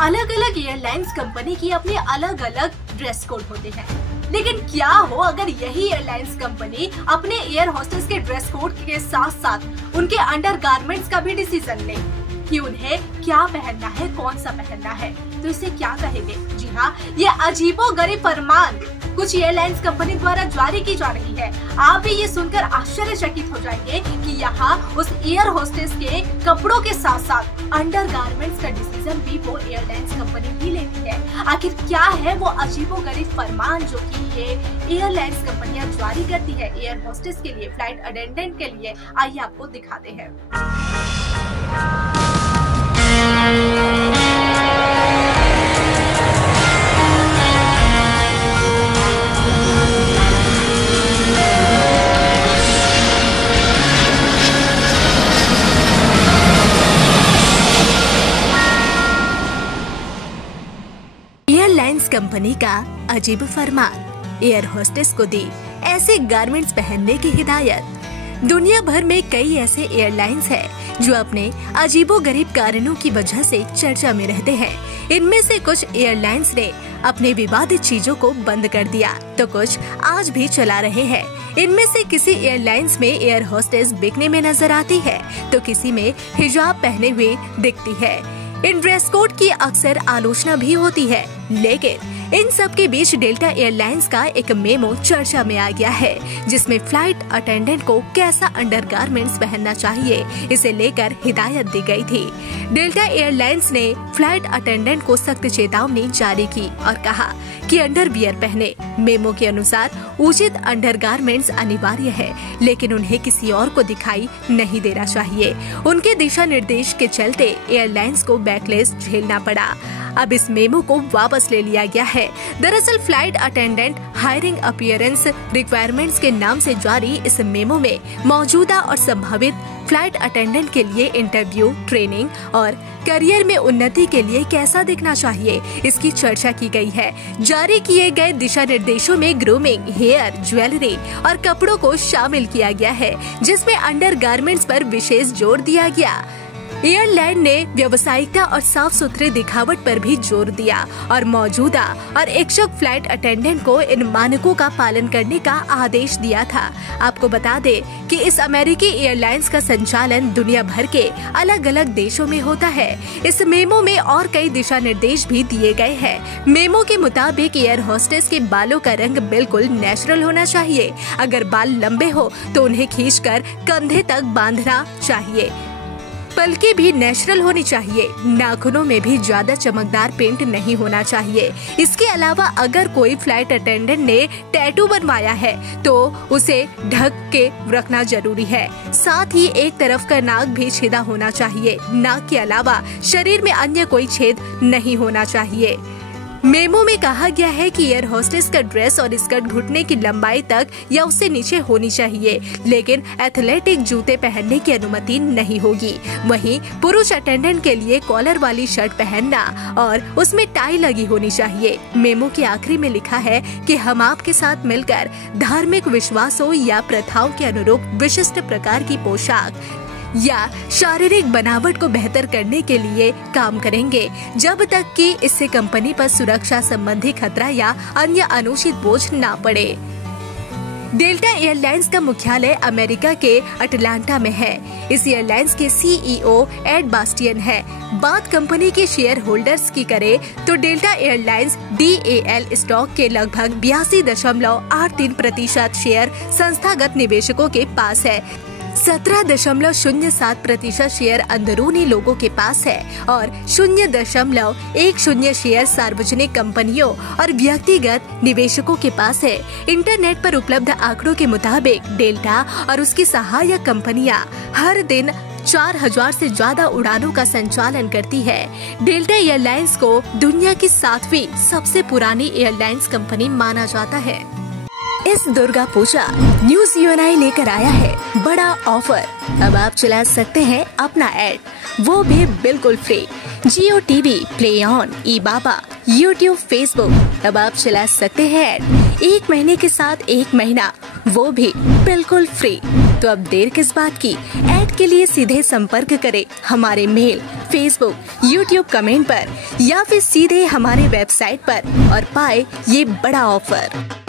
अलग अलग airlines company की अपने अलग अलग ड्रेस कोड होते हैं, लेकिन क्या हो अगर यही एयरलाइंस कंपनी अपने एयर होस्टेस के ड्रेस कोड के साथ साथ उनके अंडरगारमेंट्स का भी डिसीजन ले कि उन्हें क्या पहनना है, कौन सा पहनना है, तो इसे क्या कहेंगे? जी हाँ, ये अजीबोगरीब फरमान कुछ एयरलाइंस कंपनी द्वारा जारी की जा रही है। आप भी ये सुनकर आश्चर्यचकित हो जाएंगे कि यहाँ उस एयर होस्टेस के कपड़ों के साथ साथ अंडरगारमेंट्स का डिसीजन भी वो एयरलाइंस कंपनी ही लेती है। आखिर क्या है वो अजीबोगरीब फरमान जो कि ये एयरलाइंस कंपनियां जारी करती है एयर होस्टेस के लिए, फ्लाइट अटेंडेंट के लिए? आइए आपको दिखाते हैं। एयरलाइंस कंपनी का अजीब फरमान, एयर होस्टेस को दी ऐसे गारमेंट्स पहनने की हिदायत। दुनिया भर में कई ऐसे एयरलाइंस हैं जो अपने अजीबोगरीब कारणों की वजह से चर्चा में रहते हैं। इनमें से कुछ एयरलाइंस ने अपने विवादित चीजों को बंद कर दिया, तो कुछ आज भी चला रहे हैं। इनमें से किसी एयरलाइंस में एयर होस्टेस बिकने में नजर आती है, तो किसी में हिजाब पहने हुए दिखती है। इन ड्रेस कोड की अक्सर आलोचना भी होती है, लेकिन इन सब के बीच डेल्टा एयरलाइंस का एक मेमो चर्चा में आ गया है, जिसमें फ्लाइट अटेंडेंट को कैसा अंडरगारमेंट्स पहनना चाहिए इसे लेकर हिदायत दी गई थी। डेल्टा एयरलाइंस ने फ्लाइट अटेंडेंट को सख्त चेतावनी जारी की और कहा कि अंडरवियर पहने। मेमो के अनुसार उचित अंडरगारमेंट्स अनिवार्य है, लेकिन उन्हें किसी और को दिखाई नहीं देना चाहिए। उनके दिशा निर्देश के चलते एयरलाइंस को बैकलैश झेलना पड़ा। अब इस मेमो को वापस ले लिया गया है। दरअसल flight attendant hiring appearance requirements के नाम से जारी इस मेमो में मौजूदा और संभावित फ्लाइट अटेंडेंट के लिए इंटरव्यू, ट्रेनिंग और करियर में उन्नति के लिए कैसा दिखना चाहिए, इसकी चर्चा की गई है। जारी किए गए दिशा निर्देशों में ग्रूमिंग, हेयर, ज्वेलरी और कपड़ों को शामिल किया गया है, जिसमें अंडरगारमेंट्स पर विशेष जोर दिया गया। एयरलाइन ने व्यावसायिकता और साफ सुथरे दिखावट पर भी जोर दिया और मौजूदा और इच्छुक फ्लाइट अटेंडेंट को इन मानकों का पालन करने का आदेश दिया था। आपको बता दें कि इस अमेरिकी एयरलाइंस का संचालन दुनिया भर के अलग अलग देशों में होता है। इस मेमो में और कई दिशा निर्देश भी दिए गए हैं। मेमो के मुताबिक एयर होस्टेस के बालों का रंग बिल्कुल नेचुरल होना चाहिए। अगर बाल लंबे हो तो उन्हें खींचकर कंधे तक बांधना चाहिए। पलकें भी नेचुरल होनी चाहिए। नाखूनों में भी ज्यादा चमकदार पेंट नहीं होना चाहिए। इसके अलावा अगर कोई फ्लाइट अटेंडेंट ने टैटू बनवाया है तो उसे ढक के रखना जरूरी है। साथ ही एक तरफ का नाक भी छेदा होना चाहिए। नाक के अलावा शरीर में अन्य कोई छेद नहीं होना चाहिए। मेमो में कहा गया है कि एयर होस्टेस का ड्रेस और स्कर्ट घुटने की लंबाई तक या उससे नीचे होनी चाहिए, लेकिन एथलेटिक जूते पहनने की अनुमति नहीं होगी। वहीं पुरुष अटेंडेंट के लिए कॉलर वाली शर्ट पहनना और उसमें टाई लगी होनी चाहिए। मेमो के आखिरी में लिखा है कि हम आपके साथ मिलकर धार्मिक विश्वासों या प्रथाओं के अनुरूप विशिष्ट प्रकार की पोशाक या शारीरिक बनावट को बेहतर करने के लिए काम करेंगे, जब तक कि इससे कंपनी पर सुरक्षा संबंधी खतरा या अन्य अनुचित बोझ ना पड़े। डेल्टा एयरलाइंस का मुख्यालय अमेरिका के अटलांटा में है। इस एयरलाइंस के सीईओ एड बास्टियन है। बात कंपनी के शेयर होल्डर्स की करे तो डेल्टा एयरलाइंस DAL स्टॉक के लगभग 82.83% शेयर संस्थागत निवेशकों के पास है। 17.07% शेयर अंदरूनी लोगों के पास है और 0.10 शेयर सार्वजनिक कंपनियों और व्यक्तिगत निवेशकों के पास है। इंटरनेट पर उपलब्ध आंकड़ों के मुताबिक डेल्टा और उसकी सहायक कंपनियां हर दिन 4000 से ज्यादा उड़ानों का संचालन करती है। डेल्टा एयरलाइंस को दुनिया की 7वीं सबसे पुरानी एयरलाइंस कंपनी माना जाता है। इस दुर्गा पूजा न्यूज UNI लेकर आया है बड़ा ऑफर। अब आप चला सकते हैं अपना ऐड, वो भी बिल्कुल free. Jio TV, play on, eBaba, YouTube, Facebook। अब आप चला सकते हैं ऐड। 1 महीने के साथ 1 महीना वो भी बिल्कुल फ्री। तो अब देर किस बात की, ऐड के लिए सीधे संपर्क करें हमारे मेल, फेसबुक, यूट्यूब कमेंट पर या फिर सीधे हमारे वेबसाइट पर और पाए ये बड़ा ऑफर।